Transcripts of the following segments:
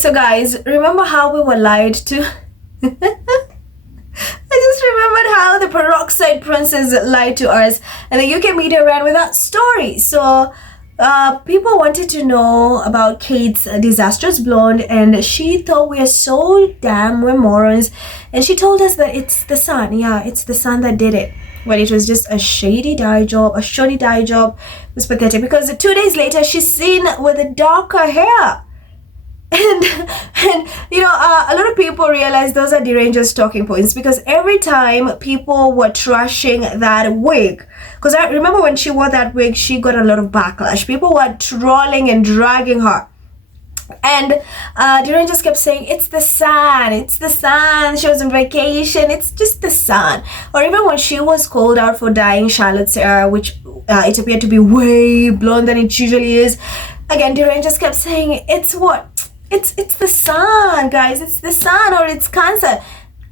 So guys, remember how we were lied to? I just remembered how the peroxide princess lied to us, and the UK media ran with that story. So people wanted to know about Kate's disastrous blonde, and she thought we are so damn we're morons, and she told us that it's the sun. Yeah, it's the sun that did it. Well, it was just a shady dye job. A shoddy dye job. It was pathetic because 2 days later she's seen with a darker hair. And you know, a lot of people realize those are deranged talking points, because every time people were trashing that wig, because I remember when she wore that wig, she got a lot of backlash. People were trolling and dragging her, and deranged kept saying it's the sun, it's the sun, she was on vacation, it's just the sun. Or even when she was called out for dyeing Charlotte's hair, which it appeared to be way blonde than it usually is, again deranged kept saying it's what? It's the sun, guys. It's the sun, or it's cancer.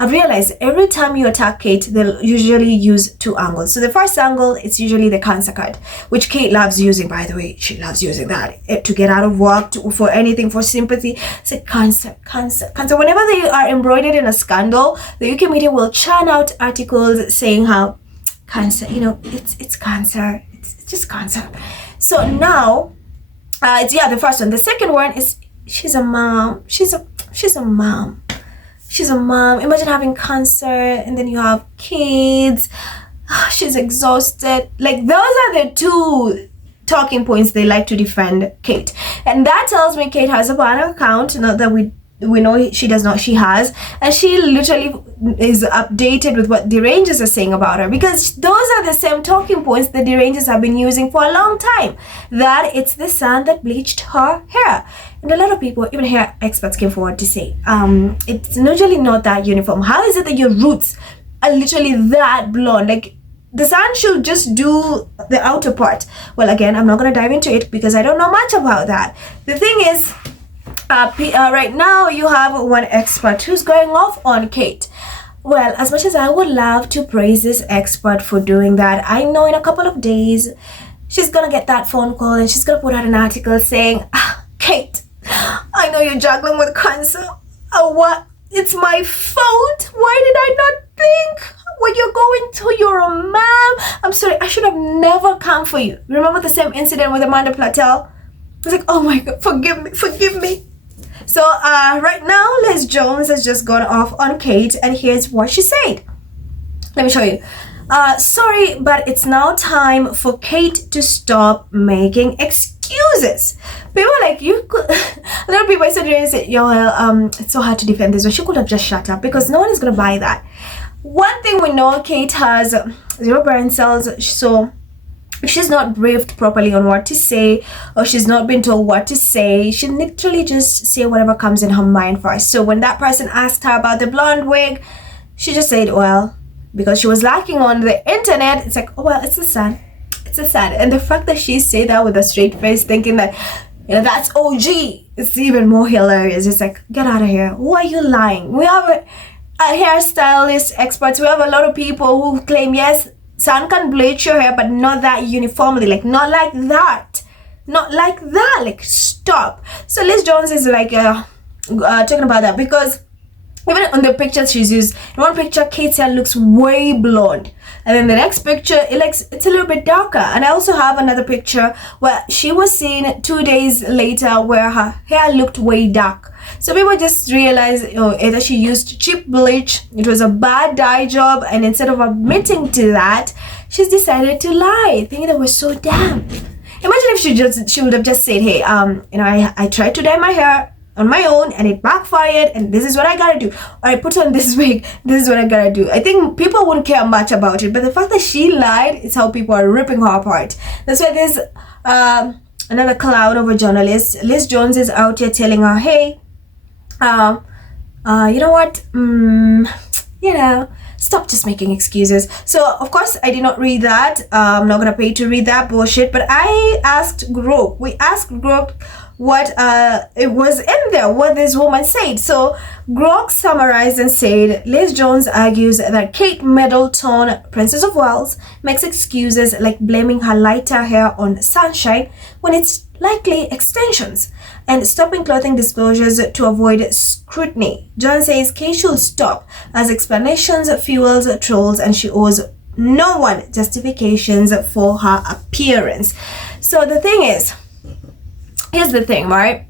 I've realized every time you attack Kate, they'll usually use two angles. So the first angle, it's usually the cancer card, which Kate loves using, by the way. She loves using that to get out of work, for anything, for sympathy. It's like cancer. Whenever they are embroidered in a scandal, the UK media will churn out articles saying how cancer, you know, it's cancer. It's just cancer. So now, it's the first one. The second one is, she's a mom. She's a mom. She's a mom. Imagine having cancer and then you have kids. She's exhausted. Like, those are the two talking points they like to defend Kate. And that tells me Kate has a bank account. Not that we know she does not. She has. And she literally is updated with what derangers are saying about her, because those are the same talking points the derangers have been using for a long time. That it's the sun that bleached her hair. And a lot of people, even hair experts, came forward to say, it's usually not that uniform. How is it that your roots are literally that blonde? Like, the sun should just do the outer part. Well, again, I'm not going to dive into it because I don't know much about that. The thing is, right now you have one expert who's going off on Kate. Well, as much as I would love to praise this expert for doing that, I know in a couple of days she's going to get that phone call and she's going to put out an article saying, Kate, I know you're juggling with cancer. What? It's my fault. Why did I not think? When you're going to your mom. I'm sorry, I should have never come for you. Remember the same incident with Amanda Platel? It's like, oh my God, forgive me. So right now, Liz Jones has just gone off on Kate, and here's what she said. Let me show you. Sorry, but it's now time for Kate to stop making excuses. People like you could, a lot of people said, it's so hard to defend this, but she could have just shut up, because no one is gonna buy that. One thing we know, Kate has 0 brain cells, so she's not briefed properly on what to say, or she's not been told what to say. She literally just say whatever comes in her mind first. So when that person asked her about the blonde wig, she just said, well, because she was lacking on the internet, it's like, oh well, it's the sun. It's the sun. And the fact that she said that with a straight face, thinking that, you know, that's OG, it's even more hilarious. It's like, get out of here. Why are you lying? We have a hairstylist experts. We have a lot of people who claim, yes, sun can bleach your hair, but not that uniformly. Like, not like that. Not like that. Like, stop. So Liz Jones is like talking about that, because even on the pictures she's used, in one picture Kate's hair looks way blonde, and then the next picture it's a little bit darker. And I also have another picture where she was seen 2 days later where her hair looked way dark. So people just realized, either she used cheap bleach, it was a bad dye job, and instead of admitting to that, she's decided to lie, thinking that we're so damn. Imagine if she would have just said, hey, I tried to dye my hair on my own and it backfired, and this is what I gotta do, or I put on this wig, this is what I gotta do. I think people wouldn't care much about it, but the fact that she lied is how people are ripping her apart. That's why there's another cloud over journalists. Liz Jones is out here telling her, hey, you know what, stop just making excuses. So of course I did not read that. I'm not gonna pay to read that bullshit, but we asked group what it was in there, what this woman said. So Grok summarized and said, Liz Jones argues that Kate Middleton, Princess of Wales, makes excuses like blaming her lighter hair on sunshine when it's likely extensions, and stopping clothing disclosures to avoid scrutiny. Jones says Kate should stop, as explanations fuels trolls and she owes no one justifications for her appearance. So the thing is, here's the thing, right?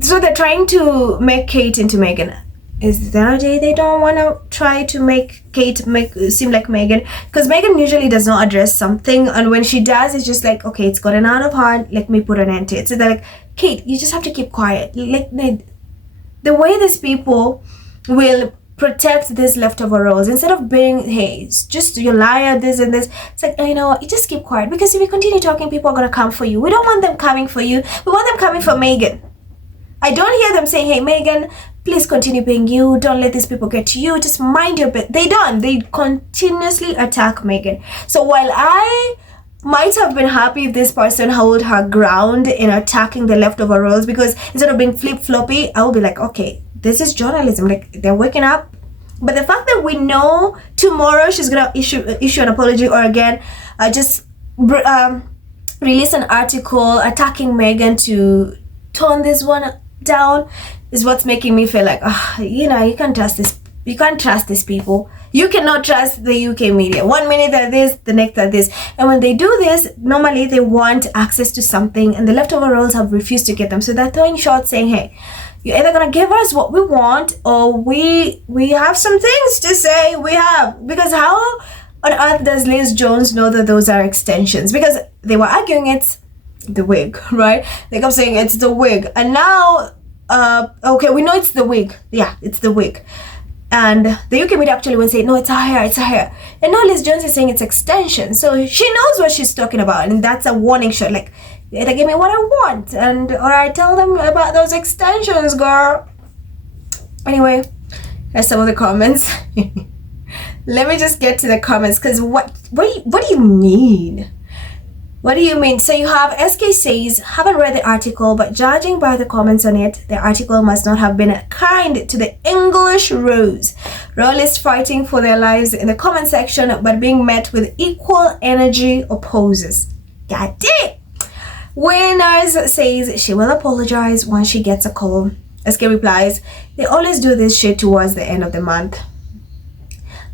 So they're trying to make Kate into Meghan. Is there a day they don't want to try to make Kate seem like Meghan? Because Meghan usually does not address something, and when she does, it's just like, okay, it's gotten out of hand, let me put an end to it. So they're like, Kate, you just have to keep quiet. Like the way these people will protect these leftover roles, instead of being, hey, it's just you liar, this and this, it's like, you know what, you just keep quiet, because if you continue talking, people are going to come for you. We don't want them coming for you, we want them coming for Meghan. I don't hear them saying, hey Meghan, please continue being you, don't let these people get to you, just mind your bit. They don't. They continuously attack Meghan. So while I might have been happy if this person held her ground in attacking the leftover roles, because instead of being flip-floppy, I will be like, okay, this is journalism, like they're waking up. But the fact that we know tomorrow she's gonna issue an apology, or again release an article attacking Meghan to tone this one down, is what's making me feel like, you know, you can't trust these people. You cannot trust the UK media. 1 minute they're this, the next they're this. And when they do this, normally they want access to something, and the leftover roles have refused to get them. So they're throwing shots saying, hey, you're either gonna give us what we want, or we have some things to say. We have, because how on earth does Liz Jones know that those are extensions? Because they were arguing it's the wig, right? They kept saying it's the wig, and now okay, we know it's the wig. Yeah, it's the wig. And the UK media actually went say, no, it's her hair, it's her hair. And now Liz Jones is saying it's extension. So she knows what she's talking about, and that's a warning shot. Like, they give me what I want, or I tell them about those extensions, girl. Anyway, here's some of the comments. Let me just get to the comments, because what do you mean? What do you mean? So you have SK says, haven't read the article, but judging by the comments on it, the article must not have been kind to the English Rose. Royalists fighting for their lives in the comment section, but being met with equal energy opposes. God damn! Winners says she will apologize once she gets a call. SK replies, they always do this shit towards the end of the month.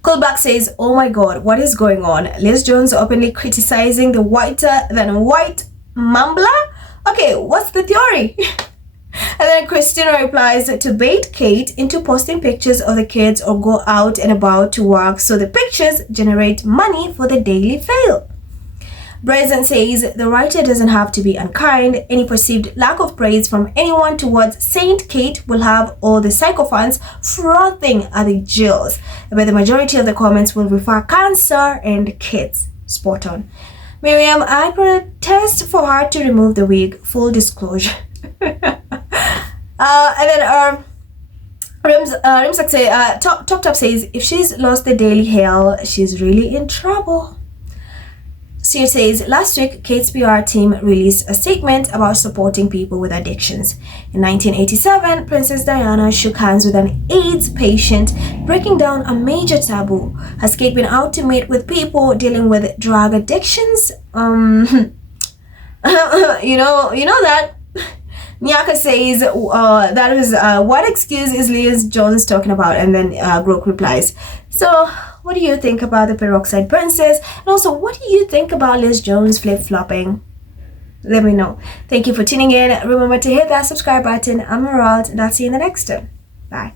Colback says, oh my god, what is going on? Liz Jones openly criticizing the whiter than white mumbler? Okay, what's the theory? And then Christina replies, to bait Kate into posting pictures of the kids or go out and about to work so the pictures generate money for the Daily Fail. Brazen says, the writer doesn't have to be unkind. Any perceived lack of praise from anyone towards Saint Kate will have all the sycophants frothing at the jails. But the majority of the comments will refer cancer and kids. Spot on. Miriam, I protest for her to remove the wig. Full disclosure. And then Rimsak say, Top says, if she's lost the Daily Hail, she's really in trouble. Sear says, last week, Kate's PR team released a statement about supporting people with addictions. In 1987, Princess Diana shook hands with an AIDS patient, breaking down a major taboo. Has Kate been out to meet with people dealing with drug addictions? You know that. Nyaka says, that is, what excuse is Liz Jones talking about? And then Brooke replies, so what do you think about the peroxide princess? And also, what do you think about Liz Jones flip-flopping? Let me know. Thank you for tuning in. Remember to hit that subscribe button. I'm Merald, and I'll see you in the next one. Bye.